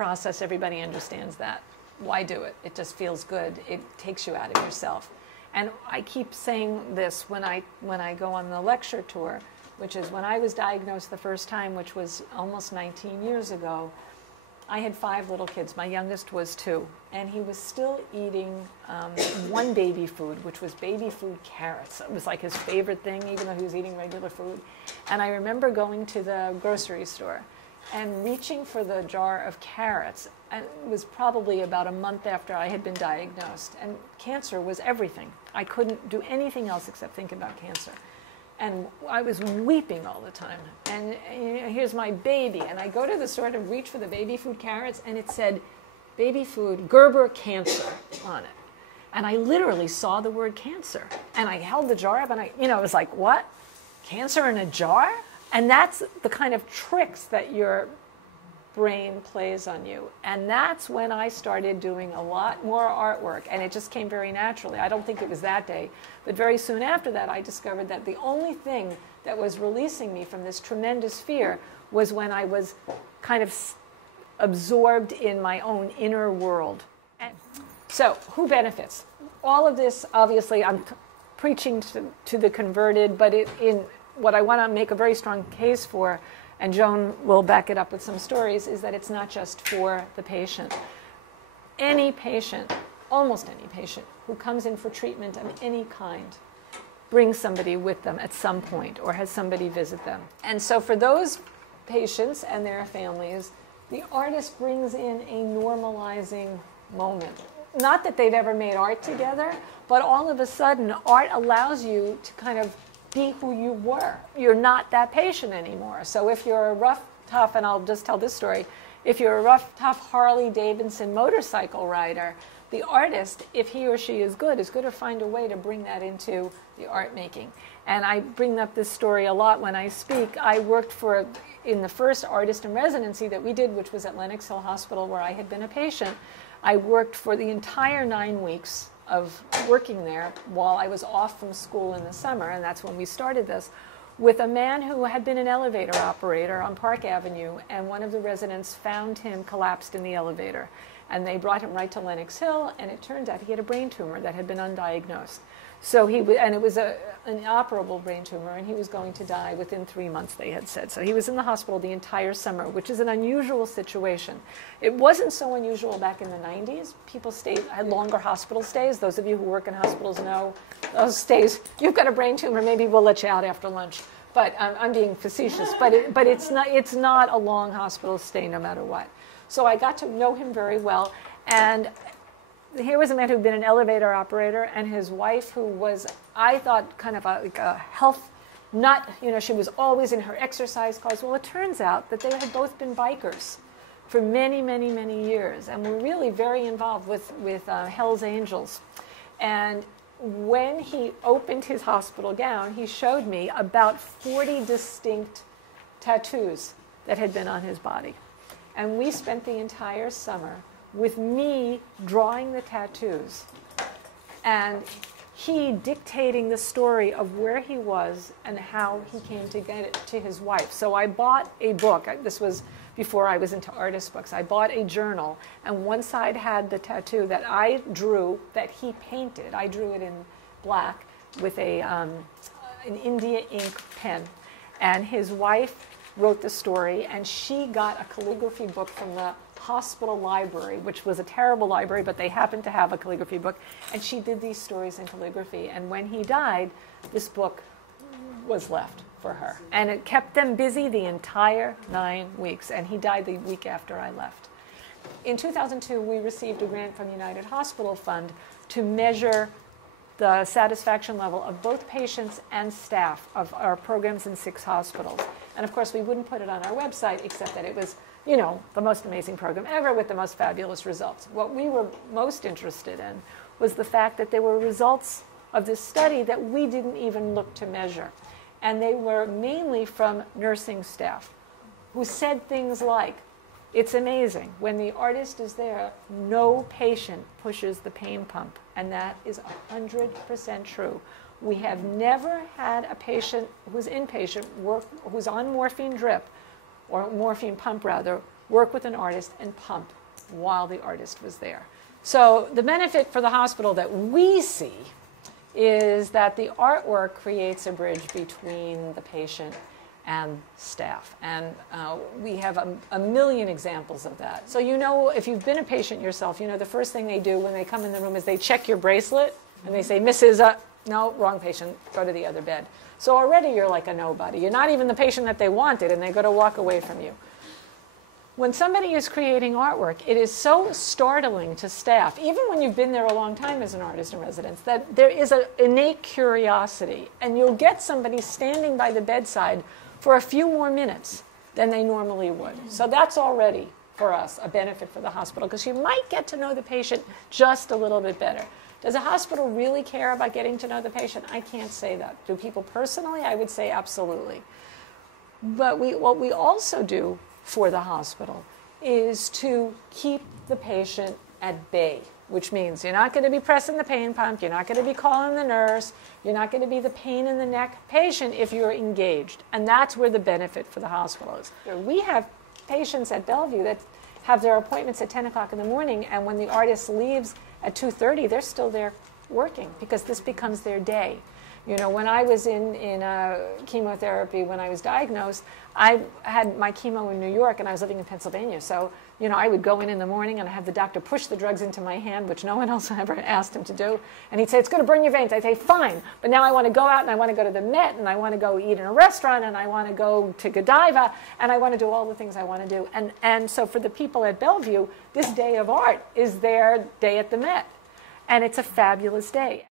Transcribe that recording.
process. Everybody understands that. Why do it? It just feels good. It takes you out of yourself. And I keep saying this when I go on the lecture tour, which is when I was diagnosed the first time, which was almost 19 years ago, I had 5 little kids. My youngest was 2, and he was still eating one baby food, which was baby food carrots. It was like his favorite thing, even though he was eating regular food. And I remember going to the grocery store and reaching for the jar of carrots. And it was probably about a month after I had been diagnosed. And cancer was everything. I couldn't do anything else except think about cancer. And I was weeping all the time. And here's my baby. And I go to the store to reach for the baby food carrots, and it said, baby food, Gerber cancer on it. And I literally saw the word cancer. And I held the jar up, and I was like, what? Cancer in a jar? And that's the kind of tricks that your brain plays on you. And that's when I started doing a lot more artwork, and it just came very naturally. I don't think it was that day, but very soon after that I discovered that the only thing that was releasing me from this tremendous fear was when I was kind of absorbed in my own inner world. And so who benefits? All of this, obviously, I'm preaching to the converted, but in what I want to make a very strong case for, and Joan will back it up with some stories, is that it's not just for the patient. Any patient, almost any patient, who comes in for treatment of any kind brings somebody with them at some point or has somebody visit them. And so for those patients and their families, the artist brings in a normalizing moment. Not that they've ever made art together, but all of a sudden art allows you to kind of be who you were. You're not that patient anymore. So if you're a rough, tough, and I'll just tell this story, if you're a rough, tough Harley Davidson motorcycle rider, the artist, if he or she is going to find a way to bring that into the art making. And I bring up this story a lot when I speak. I worked in the first artist in residency that we did, which was at Lenox Hill Hospital, where I had been a patient. I worked for the entire 9 weeks of working there while I was off from school in the summer, and that's when we started this, with a man who had been an elevator operator on Park Avenue, and one of the residents found him collapsed in the elevator. And they brought him right to Lenox Hill, and it turned out he had a brain tumor that had been undiagnosed. So and it was an inoperable brain tumor, and he was going to die within 3 months, they had said. So he was in the hospital the entire summer, which is an unusual situation. It wasn't so unusual back in the 90s. People had longer hospital stays. Those of you who work in hospitals know those stays. You've got a brain tumor, maybe we'll let you out after lunch. But I'm being facetious. But it's not a long hospital stay no matter what. So I got to know him very well. And here was a man who'd been an elevator operator, and his wife, who was, I thought, kind of like a health nut. She was always in her exercise clothes. Well, it turns out that they had both been bikers for many, many, many years, and were really very involved with Hell's Angels. And when he opened his hospital gown, he showed me about 40 distinct tattoos that had been on his body. And we spent the entire summer with me drawing the tattoos and he dictating the story of where he was and how he came to get it to his wife. So I bought a book. This was before I was into artist books. I bought a journal, and one side had the tattoo that I drew, that he painted. I drew it in black with an India ink pen, and his wife wrote the story, and she got a calligraphy book from the hospital library, which was a terrible library, but they happened to have a calligraphy book, and she did these stories in calligraphy. And when he died, this book was left for her. And it kept them busy the entire 9 weeks, and he died the week after I left. In 2002, we received a grant from the United Hospital Fund to measure the satisfaction level of both patients and staff of our programs in 6 hospitals. And of course, we wouldn't put it on our website, except that it was, the most amazing program ever with the most fabulous results. What we were most interested in was the fact that there were results of this study that we didn't even look to measure. And they were mainly from nursing staff who said things like, it's amazing, when the artist is there, no patient pushes the pain pump. And that is 100% true. We have never had a patient who's inpatient, who's on morphine drip, or morphine pump rather, work with an artist, and pump while the artist was there. So the benefit for the hospital that we see is that the artwork creates a bridge between the patient and staff. And we have a million examples of that. So you know, if you've been a patient yourself, you know the first thing they do when they come in the room is they check your bracelet and they say, Mrs. No, wrong patient, go to the other bed. So already you're like a nobody. You're not even the patient that they wanted, and they're going to walk away from you. When somebody is creating artwork, it is so startling to staff, even when you've been there a long time as an artist in residence, that there is an innate curiosity. And you'll get somebody standing by the bedside for a few more minutes than they normally would. So that's already, for us, a benefit for the hospital, because you might get to know the patient just a little bit better. Does a hospital really care about getting to know the patient? I can't say that. Do people personally? I would say absolutely. But what we also do for the hospital is to keep the patient at bay, which means you're not going to be pressing the pain pump, you're not going to be calling the nurse, you're not going to be the pain in the neck patient if you're engaged. And that's where the benefit for the hospital is. We have patients at Bellevue that have their appointments at 10 o'clock in the morning, and when the artist leaves at 2:30, they're still there working because this becomes their day. You know, when I was in chemotherapy, when I was diagnosed, I had my chemo in New York and I was living in Pennsylvania. So, you know, I would go in the morning and have the doctor push the drugs into my hand, which no one else ever asked him to do. And he'd say, it's going to burn your veins. I'd say, fine. But now I want to go out and I want to go to the Met and I want to go eat in a restaurant and I want to go to Godiva and I want to do all the things I want to do. And so for the people at Bellevue, this day of art is their day at the Met. And it's a fabulous day.